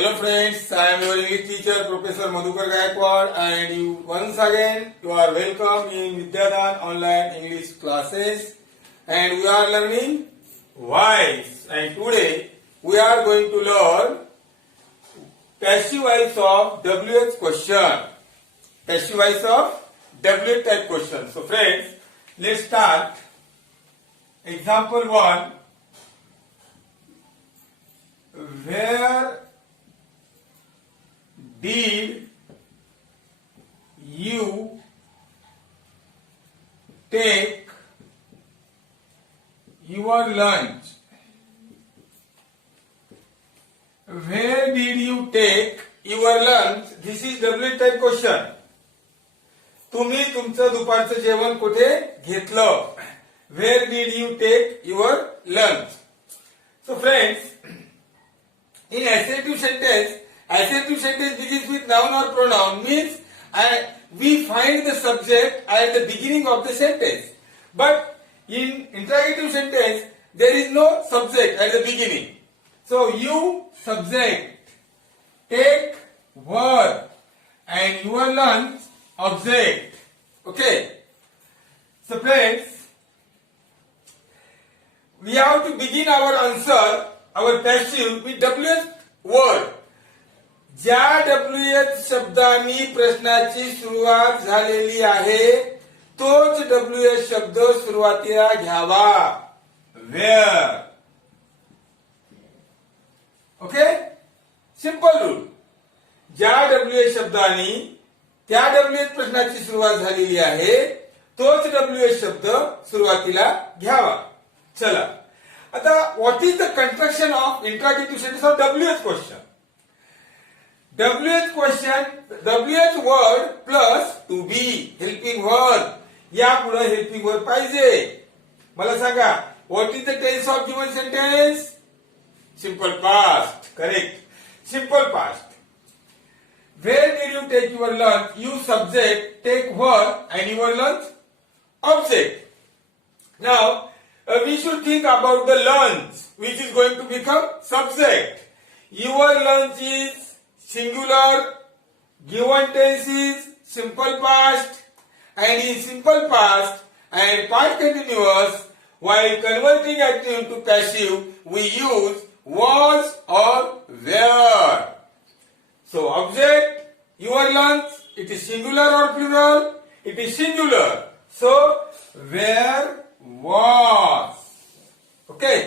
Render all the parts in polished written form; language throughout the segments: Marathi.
Hello friends, I am your English teacher Professor Madhukar Gaikwad and you once again you are welcome in Vidyadan online English classes and we are learning voice and today we are going to learn passive voice of WH question. Passive voice of WH type question. So friends, let's start. Example 1. Where did you take your lunch? Where did you take your lunch? This is W type question. तुम्ही तुमचं दुपारचं जेवण कुठे घेतलं? Where did you take your lunch? So friends, in assertive sentence begins with noun or pronoun, means we find the subject at the beginning of the sentence. But in interrogative sentence, there is no subject at the beginning. So you subject, take verb, and your lunch object. Okay. So friends, we have to begin our answer, our passive with WH word. ज्या WH शब्दांनी प्रश्नाची सुरुवात झालेली आहे तोच WH शब्द सुरुवातीला घ्यावा. Where. Okay, simple rule. ज्या WH शब्दांनी त्या WH प्रश्नाची सुरुवात झालेली आहे तोच WH शब्द सुरुवातीला घ्यावा. चला आता what is the construction of interrogative sentence of WH question. WH question, WH word plus to be helping verb. या पुढे हेल्पिंग वर्ब पाहिजे. मला सांगा, what is the tense of given sentence? Simple past. Correct, simple past. Where did you take your lunch? You subject, take verb and your lunch object. Now we should think about the lunch, which is going to become subject. Your lunch is singular, given tense is simple past, and in simple past and past continuous, while converting active into passive, we use was or were. So object, your lunch, it is singular or plural? It is singular. So where was. Okay,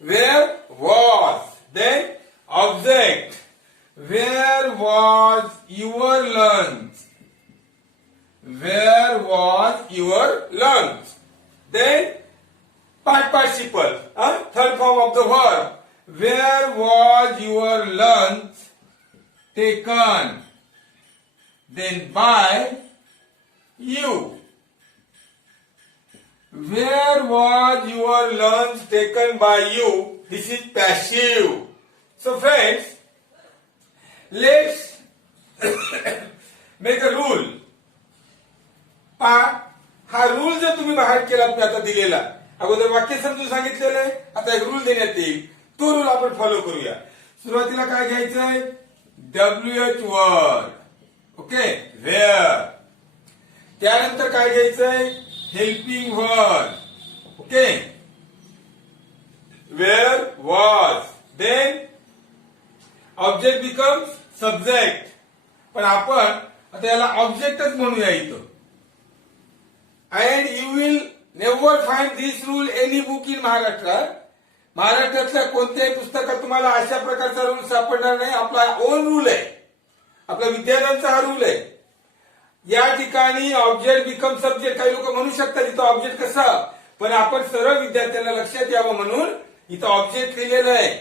where was. Then object, where was your lunch? Where was your lunch? Then past participle, third form of the verb. Where was your lunch taken? Then by you. Where was your lunch taken by you? This is passive. So friends, let's make a rule. हा रूल जर तुम्ही बाहेर केला मी आता दिलेला, अगोदर वाक्य समजून सांगितलेलं आहे, आता एक रूल देण्यात येईल. तो रूल आपण फॉलो करूया. सुरुवातीला काय घ्यायचंय? WH word. Okay, where. त्यानंतर काय घ्यायचंय? Helping verb. Okay, where was. Then object becomes subject. पण आपण आता याला ऑब्जेक्टच म्हणूया इथं. And you will never find this rule any book in Maharashtra. महाराष्ट्रातल्या कोणत्याही पुस्तकात तुम्हाला अशा प्रकारचा रूल सापडणार नाही. आपला ओन रूल आहे, आपला विद्यार्थ्यांचा हा रूल आहे. या ठिकाणी ऑब्जेक्ट बिकम सब्जेक्ट. काही लोक म्हणू शकतात इथं ऑब्जेक्ट कसा, पण आपण सरळ विद्यार्थ्यांना लक्षात यावं म्हणून इथं ऑब्जेक्ट लिहिलेलं आहे.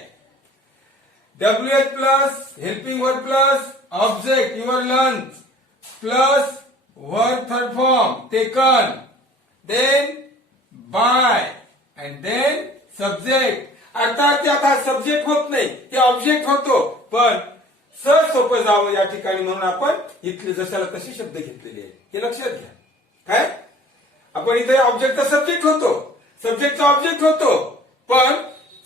WH plus helping verb plus object your lunch plus verb third form taken, then by and then subject. अर्थात त्यात हा सब्जेक्ट होत नाही, ते ऑब्जेक्ट होतो. पण सहज सोपं जावं या ठिकाणी म्हणून आपण इथले जशाला तसे शब्द घेतलेले आहेत. हे लक्षात घ्या. काय आपण इथे ऑब्जेक्टचा सब्जेक्ट होतो, सब्जेक्टचा ऑब्जेक्ट होतो, पण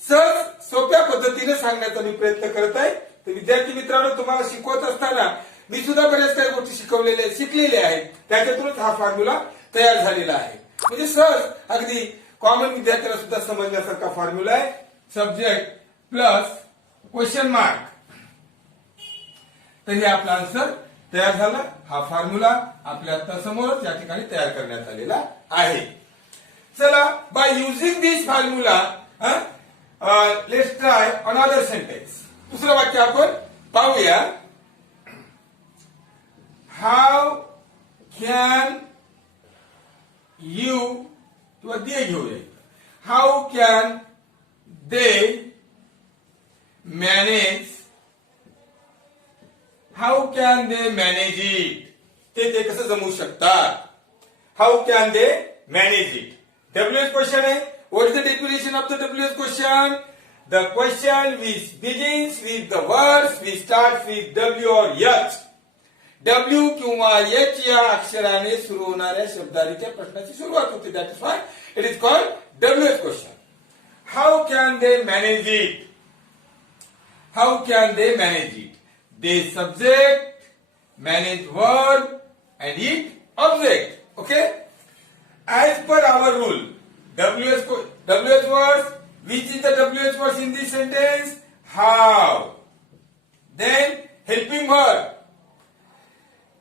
सहज सोप्या पद्धतीने सांगण्याचा मी प्रयत्न करत आहे. तर विद्यार्थी मित्रांनो, तुम्हाला शिकवत असताना मी सुद्धा बऱ्याच काही गोष्टी शिकलेल्या आहेत. त्याच्यातूनच हा फॉर्म्युला तयार झालेला आहे. म्हणजे सहज अगदी कॉमन विद्यार्थ्याला सुद्धा समजण्यासारखा फॉर्म्युला आहे. Subject plus question mark. तर हे आपला आन्सर तयार झाला. हा फॉर्म्युला आपल्या आता समोरच या ठिकाणी तयार करण्यात आलेला आहे. चला, by using this formula let's try another sentence. दुसरं वाक्य आपण पाहूया. हाऊ कॅन यू, किंवा दे घेऊया. How can they manage, how can they manage it. ते कसं जमवू शकतात? How can they manage it. WH question है. What is the definition of the WH question? The question which begins with the words which start with W or H. W किंवा H या अक्षराने सुरू होणाऱ्या शब्दाने त्या प्रश्नाची सुरुवात होते. That is why it is called WH question. How can they manage it? How can they manage it? They subject, manage verb, and it object. Okay? As per our rule, WH words, which is the WH words in this sentence? How. Then helping verb.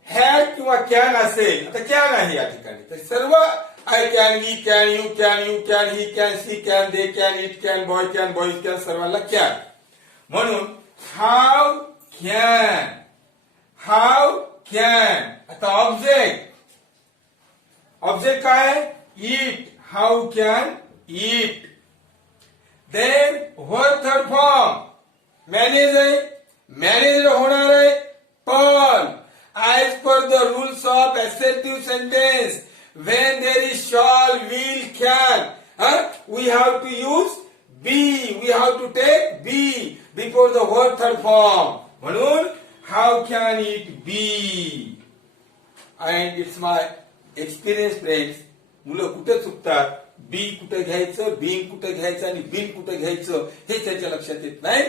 Had किंवा can असेल. आता can आहे या ठिकाणी. तर सर्व I can, we can, you can, he can, she can, they can, it can, boy can, boys can, सर्वांना can. म्हणून how can. How can. आता ऑब्जेक्ट. ऑब्जेक्ट काय आहे? Eat. How can eat. Then verb third form. Manage आहे. Managed होणार आहे. पण as per the rules of assertive sentence, when there is shall, will, can, we have to use be. We have to take be before the verb third form. म्हणून how can it be? And it's my experience, friends. मुलं कुठे चुकतात? बी कुठे घ्यायचं, बीन कुठे घ्यायचं आणि बिन कुठे घ्यायचं हे त्याच्या लक्षात येत नाही.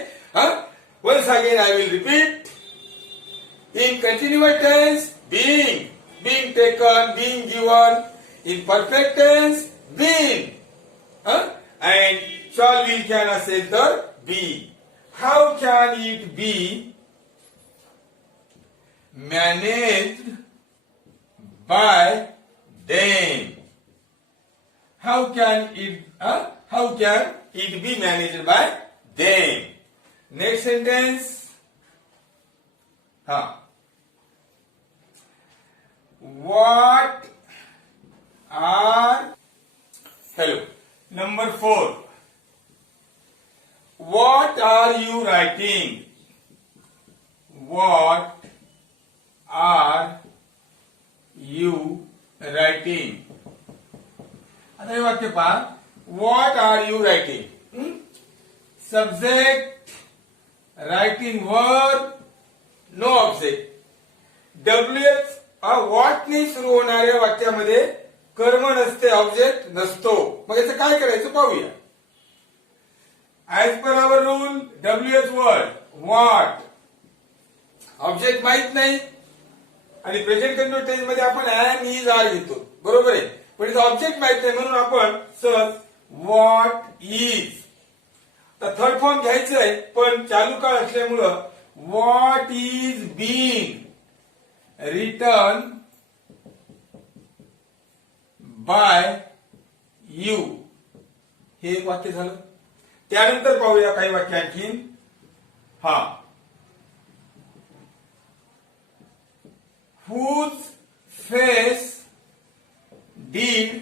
Once again I will repeat. In continuous tense being, being taken, being given. In perfect tense been, and shall, will, can असेल तर be. How can it be managed by them? How can it be managed by them? Next sentence. What are, hello, number 4. What are you writing? What are you writing? आता हे वाक्य पहा. What are you writing. Subject, writing verb, no object. WH व्हॉटने सुरू होणाऱ्या वाक्यामध्ये कर्म नसते, ऑब्जेक्ट नसतो. मग याचं काय करायचं पाहूया. As per hour rule, WH word what, object माहित नाही आणि प्रेझेंट कंटिन्युअस टेन्स मध्ये आपण एम, इज, आर घेतो. बरोबर आहे. पण इथं ऑब्जेक्ट माहित नाही म्हणून आपण सहज व्हॉट इज. तर थर्ड फॉर्म घ्यायचं आहे पण चालू काळ असल्यामुळं what is being written by you. हे एक वाक्य झालं. त्यानंतर पाहूया काही वाक्य आणखीन. Whose face did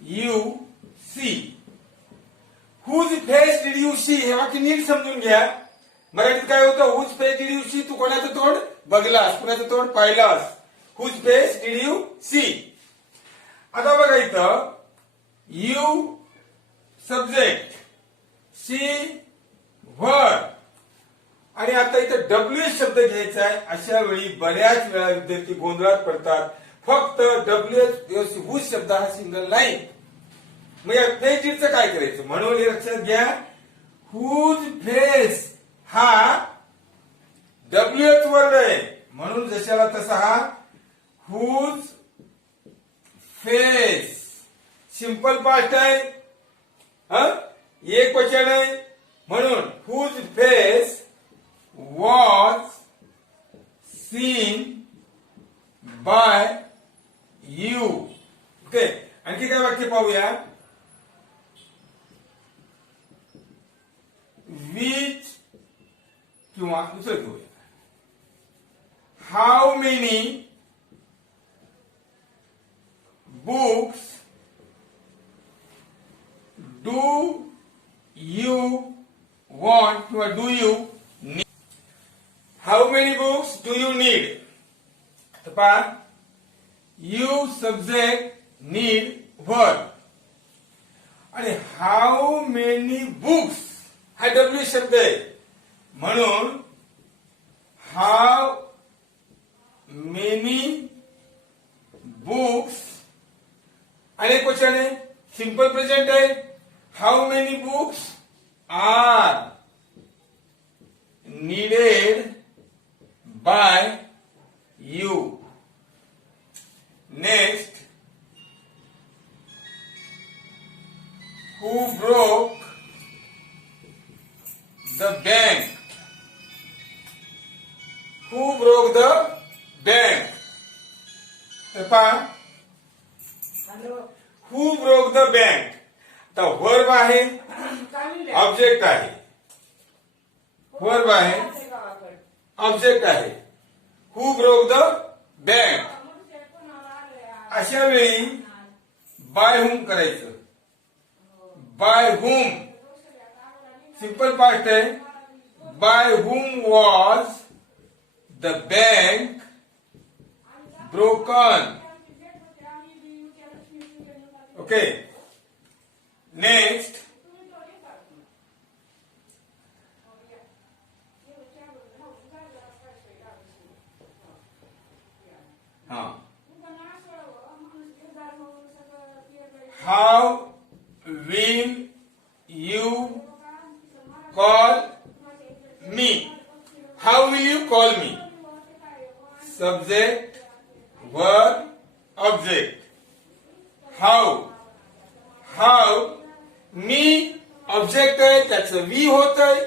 you see? Whose face did you see? हे वाक्य नीट समजून घ्या. मराठीत काय होतं? Whose face did you see? तू कोणाचं तोंड बघलास, कोणाचं तोंड पाहिलास. Whose face did you see? आता बघा इथं you subject, she verb आणि आता इथं WH शब्द घ्यायचा आहे. अशा वेळी बऱ्याच वेळा विद्यार्थी गोंधळात पडतात. फक्त WH हुज शब्द हा सिंगल लाईन. मग या फेसचं काय करायचं? म्हणून हे लक्षात घ्या. हुज फेस हा WH वर्ड आहे म्हणून जशाला तसा हा हुज फेस सिंपल पास्ट आहे, एक क्वेश्चन आहे म्हणून whose face was seen by you. Okay, आणखी काय वाक्य पाहूया. विच किंवा दुसरं घेऊया. How many books do you want किंवा do you need. How many books do you need. तर पहा, यू सब्जेक्ट नीड वर्ब आणि हाऊ मेनी बुक्स हा डब्ल्यू शब्द आहे म्हणून हाऊ मेनी बुक्स आणि क्वेश्चन आहे सिंपल प्रेझेंट आहे. How many books are needed by you. Next, who broke the bank? Who broke the bank? पहा, who broke the bank? तर वर्ब आहे, ऑब्जेक्ट आहे. वर्ब आहे, ऑब्जेक्ट आहे. who broke the bank? अशा वेळी बाय हुम करायचं. बाय हुम सिंपल पास्ट आहे. By whom was the bank broken. Okay, next, हा, हाउ will you call me? How will you call me? Subject, verb, object. How me object आहे त्याचं वी होत आहे,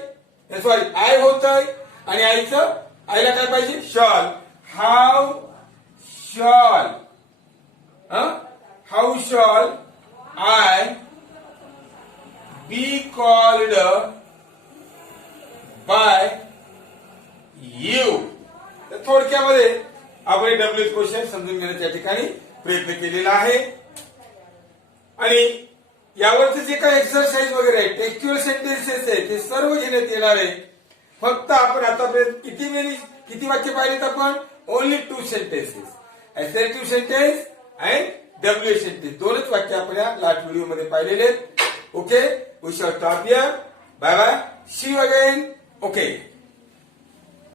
सॉरी आय होत आहे आणि आईला काय पाहिजे shawl. How shawl I be called by you. तर थोडक्यामध्ये आपण डब्ल्यूएच क्वेश्चन समजून घेण्याचा या ठिकाणी प्रयत्न केलेला आहे आणि यावरचे जे काही एक्सरसाइज वगैरे आहे टेक्स्च्युअल सेंटेन्सेस आहे ते सर्व घेण्यात येणार आहे. फक्त आपण आतापर्यंत किती वाक्य पाहिलेत आपण? Only 2 sentences, assertive sentence and WH sentence. 2च वाक्य आपण या लास्ट व्हिडिओ मध्ये पाहिलेले आहेत. Okay, we shall stop here. Bye bye, see you again. Okay.